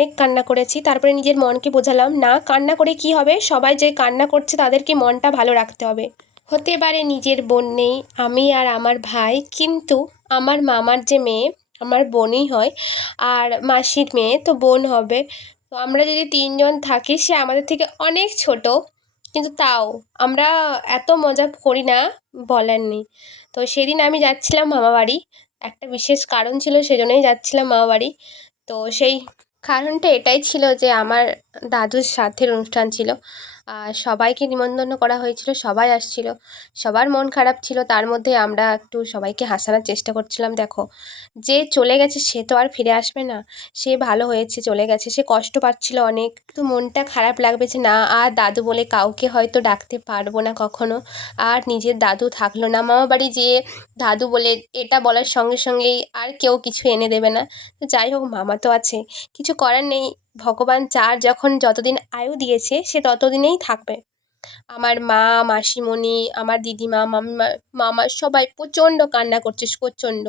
অনেক কান্না করেছি। তারপরে নিজের মনকে বোঝালাম, না কান্না করে কী হবে, সবাই যে কান্না করছে তাদেরকে মনটা ভালো রাখতে হবে। হতে পারে নিজের বোন নেই, আমি আর আমার ভাই, কিন্তু আমার মামার যে মেয়ে, আমার বোনই হয়, আর মাসির মেয়ে তো বোন হবে। তো আমরা যদি ৩ জন থাকি, সে আমাদের থেকে অনেক ছোট, কিন্তু তাও আমরা এত মজা করি না, বলার নেই। তো সেদিন আমি যাচ্ছিলাম মামাবাড়ি, একটা বিশেষ কারণ ছিল সেজন্যই যাচ্ছিলাম মামাবাড়ি। তো সেই কারণটা এটাই ছিল যে আমার দাদুর শ্রাদ্ধের অনুষ্ঠান ছিল। সবাইকে নিমন্ত্রণ করা হয়েছিল, সবাই আসছিল, সবার মন খারাপ ছিল। তার মধ্যে আমরা একটু সবাইকে হাসানোর চেষ্টা করছিলাম। দেখো, যে চলে গেছে সে তো আর ফিরে আসবে না, সে ভালো হয়েছে চলে গেছে, সে কষ্ট পাচ্ছিল অনেক, তো মনটা খারাপ লাগবে যে না আর দাদু বলে কাউকে হয়তো ডাকতে পারবো না কখনো। আর নিজের দাদু থাকলো না, মামাবাড়ি যেয়ে দাদু বলে এটা বলার সঙ্গে সঙ্গেই আর কেউ কিছু এনে দেবে না। তো যাই হোক, মামা তো আছে, কিছু করার নেই। ভগবান যার যখন যতদিন আয়ু দিয়েছে সে ততদিনেই থাকবে। আমার মা, মাসিমণি, আমার দিদিমা, মামিমা, মামা সবাই প্রচণ্ড কান্না করছে, প্রচণ্ড।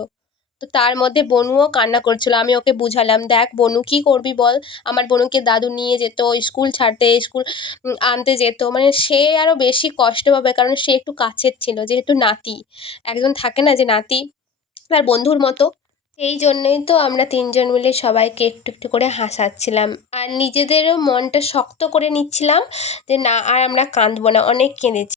তো তার মধ্যে বনুও কান্না করছিল। আমি ওকে বুঝালাম, দেখ বনু কী করবি বল, আমার বনুকে দাদু নিয়ে যেত স্কুল ছাড়তে, স্কুল আনতে যেত, মানে সে আরও বেশি কষ্ট পাবে, কারণ সে একটু কাছের ছিল, যেহেতু নাতি, একজন থাকে না যে নাতি তার বন্ধুর মতো। এই জন্যই তো আমরা ৩ জন মিলে সবাইকে একটু একটু করে হাসাচ্ছিলাম, আর নিজেদেরও মনটা শক্ত করে নিচ্ছিলাম যে না আর আমরা কাঁদবো না, অনেক কেঁদেছি।